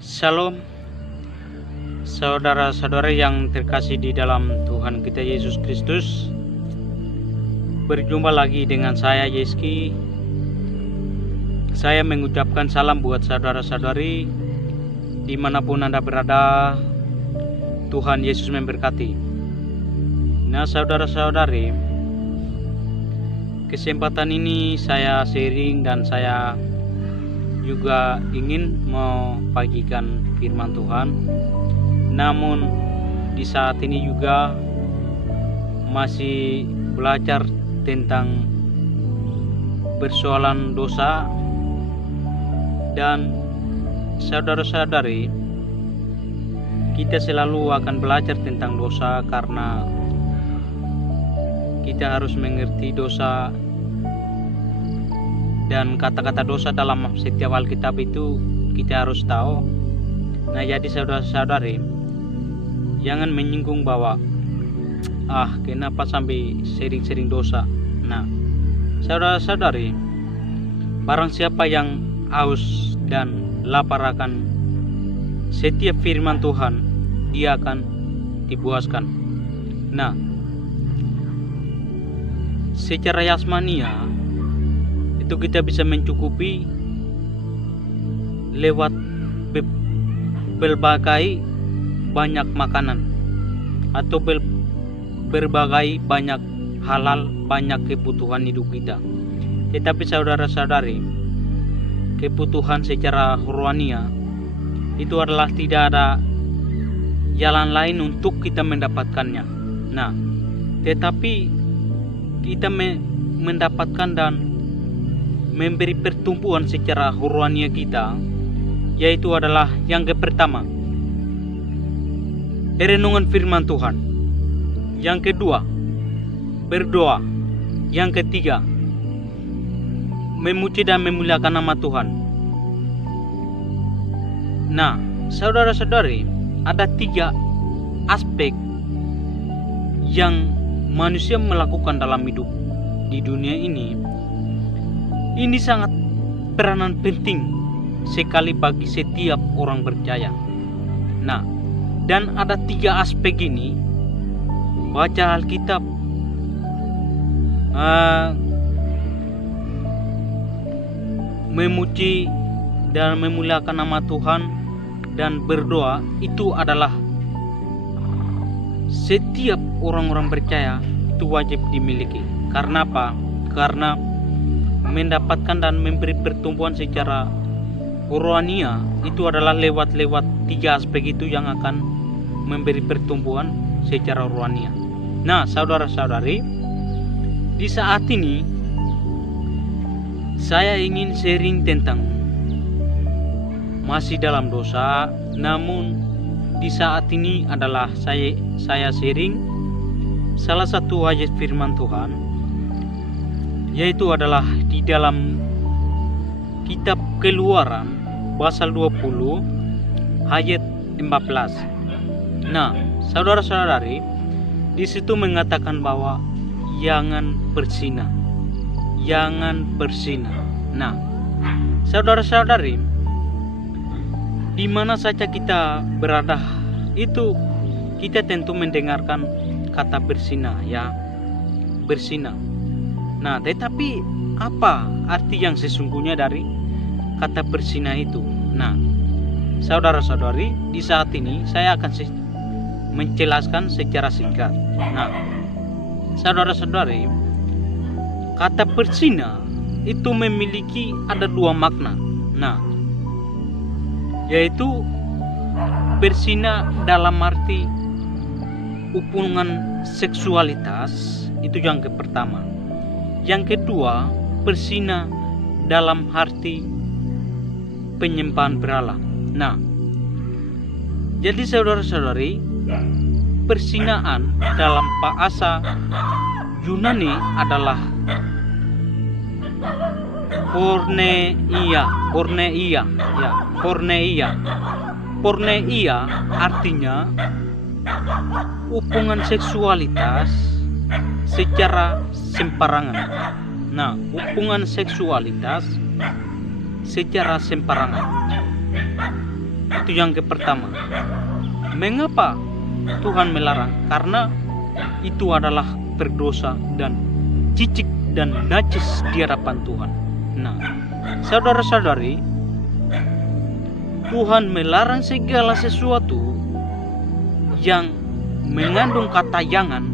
Shalom, saudara-saudara yang terkasih di dalam Tuhan kita Yesus Kristus. Berjumpa lagi dengan saya Yeski. Saya mengucapkan salam buat saudara-saudari dimanapun Anda berada. Tuhan Yesus memberkati. Nah, saudara-saudari, kesempatan ini saya sharing dan saya juga ingin membagikan firman Tuhan. Namun di saat ini juga masih belajar tentang persoalan dosa. Dan saudara-saudari, kita selalu akan belajar tentang dosa karena kita harus mengerti dosa. Dan kata-kata dosa dalam setiap Alkitab itu kita harus tahu. Nah, jadi saudara-saudari, jangan menyinggung bahwa kenapa sampai sering-sering dosa. Nah, saudara-saudari, barang siapa yang haus dan lapar akan setiap firman Tuhan, dia akan dipuaskan. Nah, secara yasmania itu kita bisa mencukupi lewat berbagai banyak makanan atau berbagai banyak halal, banyak kebutuhan hidup kita. Tetapi saudara-saudari, kebutuhan secara rohania itu adalah tidak ada jalan lain untuk kita mendapatkannya. Nah, tetapi kita mendapatkan dan memberi pertumbuhan secara rohania kita, yaitu adalah yang pertama, renungan firman Tuhan. Yang kedua, berdoa. Yang ketiga, memuji dan memuliakan nama Tuhan. Nah, saudara-saudari, ada 3 aspek yang manusia melakukan dalam hidup di dunia ini. Ini sangat peranan penting sekali bagi setiap orang percaya. Nah, dan ada 3 aspek ini. Baca Alkitab, memuji dan memuliakan nama Tuhan, dan berdoa, itu adalah setiap orang-orang percaya itu wajib dimiliki. Karena apa? Karena mendapatkan dan memberi pertumbuhan secara rohania itu adalah lewat 3 aspek itu yang akan memberi pertumbuhan secara rohania. Nah, saudara-saudari, di saat ini saya ingin sharing tentang masih dalam dosa. Namun di saat ini adalah saya sharing salah satu ayat firman Tuhan, yaitu adalah di dalam kitab Keluaran pasal 20 ayat 14. Nah, saudara-saudari, di situ mengatakan bahwa jangan bersinah. Jangan bersinah. Nah, saudara-saudari, di mana saja kita berada, itu kita tentu mendengarkan kata bersinah, ya. Bersinah. Nah, tetapi apa arti yang sesungguhnya dari kata bersinah itu? Nah, saudara-saudari, di saat ini saya akan menjelaskan secara singkat. Nah, saudara-saudari, kata bersinah itu memiliki ada 2 makna. Nah, yaitu bersinah dalam arti hubungan seksualitas, itu yang pertama. Yang kedua, bersinah dalam arti penyembahan berhala. Nah, jadi saudara-saudari, persinahan dalam bahasa Yunani adalah porneia artinya hubungan seksualitas secara sembarangan. Nah, hubungan seksualitas secara sembarangan. Itu Itu yang pertama. Mengapa Tuhan melarang? Karena itu adalah berdosa dan cicik dan najis di hadapan Tuhan. Nah, saudara-saudari, Tuhan melarang segala sesuatu yang mengandung kata jangan,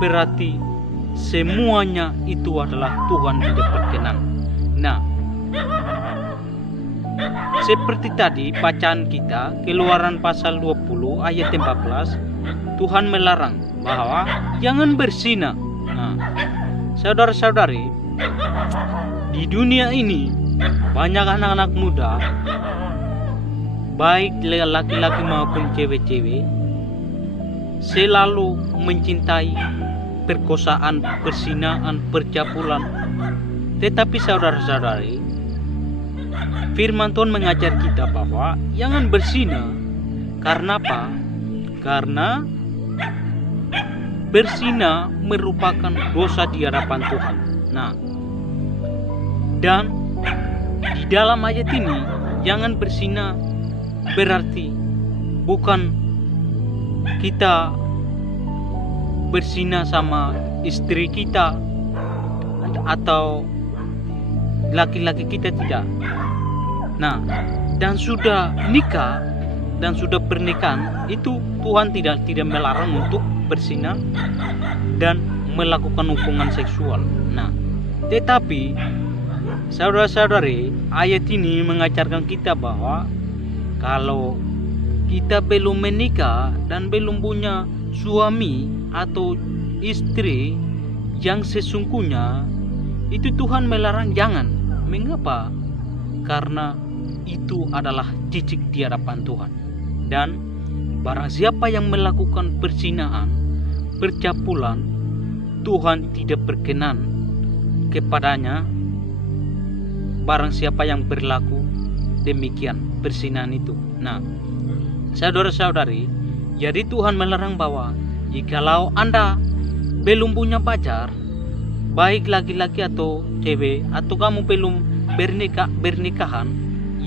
berarti semuanya itu adalah Tuhan tidak berkenan. Nah, seperti tadi bacaan kita, Keluaran pasal 20 ayat 14, Tuhan melarang bahwa jangan berzina. Nah, saudara-saudari, di dunia ini banyak anak-anak muda, baik laki-laki maupun cewek-cewek, selalu mencintai perkosaan, perzinaan, percabulan. Tetapi saudara-saudari, firman Tuhan mengajar kita bahwa jangan berzina. Karena apa? Karena berzina merupakan dosa di hadapan Tuhan. Nah, dan di dalam ayat ini, jangan berzina berarti bukan kita berzina sama istri kita atau laki-laki kita, tidak. Nah, dan sudah nikah dan sudah pernikahan, itu Tuhan tidak melarang untuk berzina dan melakukan hubungan seksual. Nah, tetapi saudara-saudari, ayat ini mengajarkan kita bahwa kalau kita belum menikah dan belum punya suami atau istri yang sesungguhnya, itu Tuhan melarang jangan. Mengapa? Karena itu adalah cicik di hadapan Tuhan. Dan barang siapa yang melakukan perzinaan, percabulan, Tuhan tidak berkenan kepadanya. Barang siapa yang berlaku demikian perzinaan itu. Nah, saudara-saudari, jadi Tuhan melarang bahwa jikalau Anda belum punya pacar, baik laki-laki atau cewek, atau kamu belum bernikahan,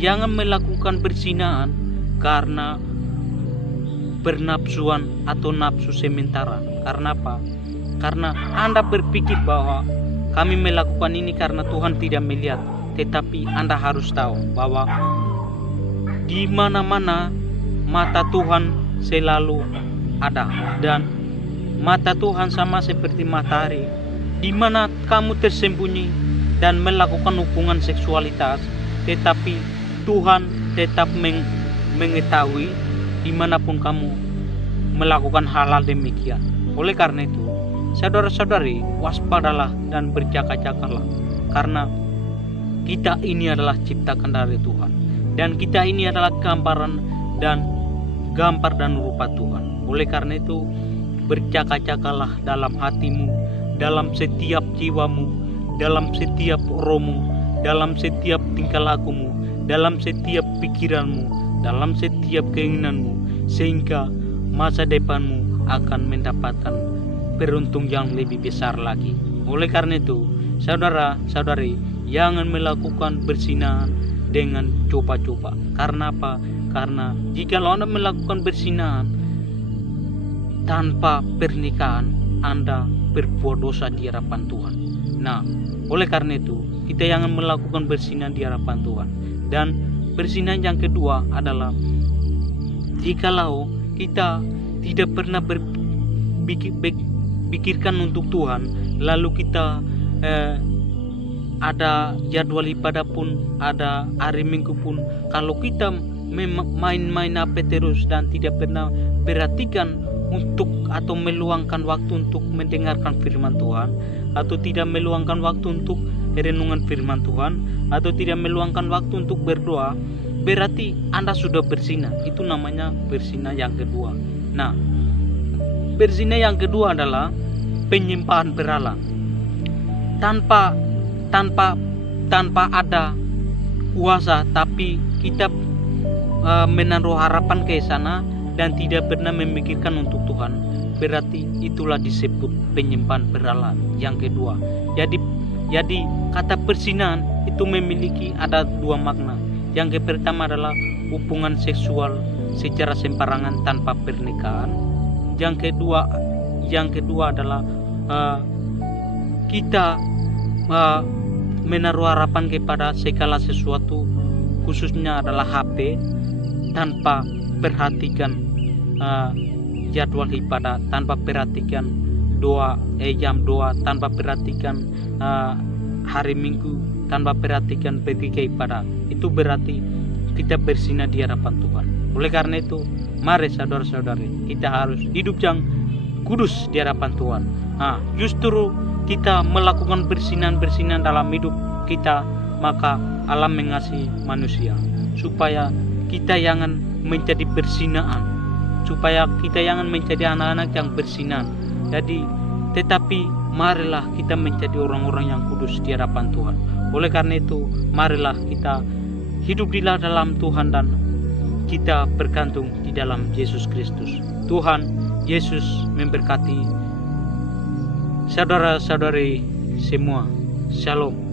jangan melakukan perzinaan karena bernafsuan atau nafsu sementara. Karena apa? Karena Anda berpikir bahwa kami melakukan ini karena Tuhan tidak melihat. Tetapi Anda harus tahu bahwa di mana-mana mata Tuhan selalu ada, dan mata Tuhan sama seperti matahari. Di mana kamu tersembunyi dan melakukan hubungan seksualitas, tetapi Tuhan tetap mengetahui dimanapun kamu melakukan hal-hal demikian. Oleh karena itu, saudara-saudari, waspadalah dan berjaga-jagalah, karena kita ini adalah ciptakan dari Tuhan, dan kita ini adalah gambar dan rupa Tuhan. Oleh karena itu, berjaga-jagalah dalam hatimu, dalam setiap jiwamu, dalam setiap rohmu, dalam setiap tingkah lakumu, dalam setiap pikiranmu, dalam setiap keinginanmu, sehingga masa depanmu akan mendapatkan beruntung yang lebih besar lagi. Oleh karena itu, saudara-saudari, jangan melakukan berzina dengan coba-coba. Karena apa? Karena jika Anda melakukan berzina tanpa pernikahan, Anda berbuat dosa di hadapan Tuhan. Nah, oleh karena itu, kita jangan melakukan berzina di hadapan Tuhan. Dan berzina yang kedua adalah jikalau kita tidak pernah berpikirkan untuk Tuhan, lalu kita ada jadwal ibadah pun, ada hari Minggu pun, kalau kita main-main HP terus dan tidak pernah perhatikan untuk atau meluangkan waktu untuk mendengarkan firman Tuhan, atau tidak meluangkan waktu untuk renungan firman Tuhan, atau tidak meluangkan waktu untuk berdoa, berarti Anda sudah berzina. Itu namanya berzina yang kedua. Nah, berzina yang kedua adalah penyembahan berhala. Tanpa ada kuasa, tapi kita menaruh harapan ke sana dan tidak pernah memikirkan untuk Tuhan, berarti itulah disebut penyembahan berhala yang kedua. Jadi kata perzinahan itu memiliki ada dua makna. Yang pertama adalah hubungan seksual secara sembarangan tanpa pernikahan. Yang kedua adalah kita menaruh harapan kepada segala sesuatu, khususnya adalah HP, tanpa perhatikan jadwal ibadah, tanpa perhatikan jam doa, tanpa perhatikan hari Minggu, tanpa perhatikan pergi ke ibadah. Itu berarti kita bersinah di hadapan Tuhan. Oleh karena itu, mari saudara-saudari, kita harus hidup yang kudus di hadapan Tuhan. Justru kita melakukan bersinan dalam hidup kita, maka Allah mengasihi manusia supaya kita jangan menjadi bersinaan, supaya kita jangan menjadi anak-anak yang bersinan. Jadi tetapi marilah kita menjadi orang-orang yang kudus di hadapan Tuhan. Oleh karena itu, marilah kita hidup di dalam Tuhan dan kita bergantung di dalam Yesus Kristus. Tuhan Yesus memberkati saudara-saudari semua. Shalom.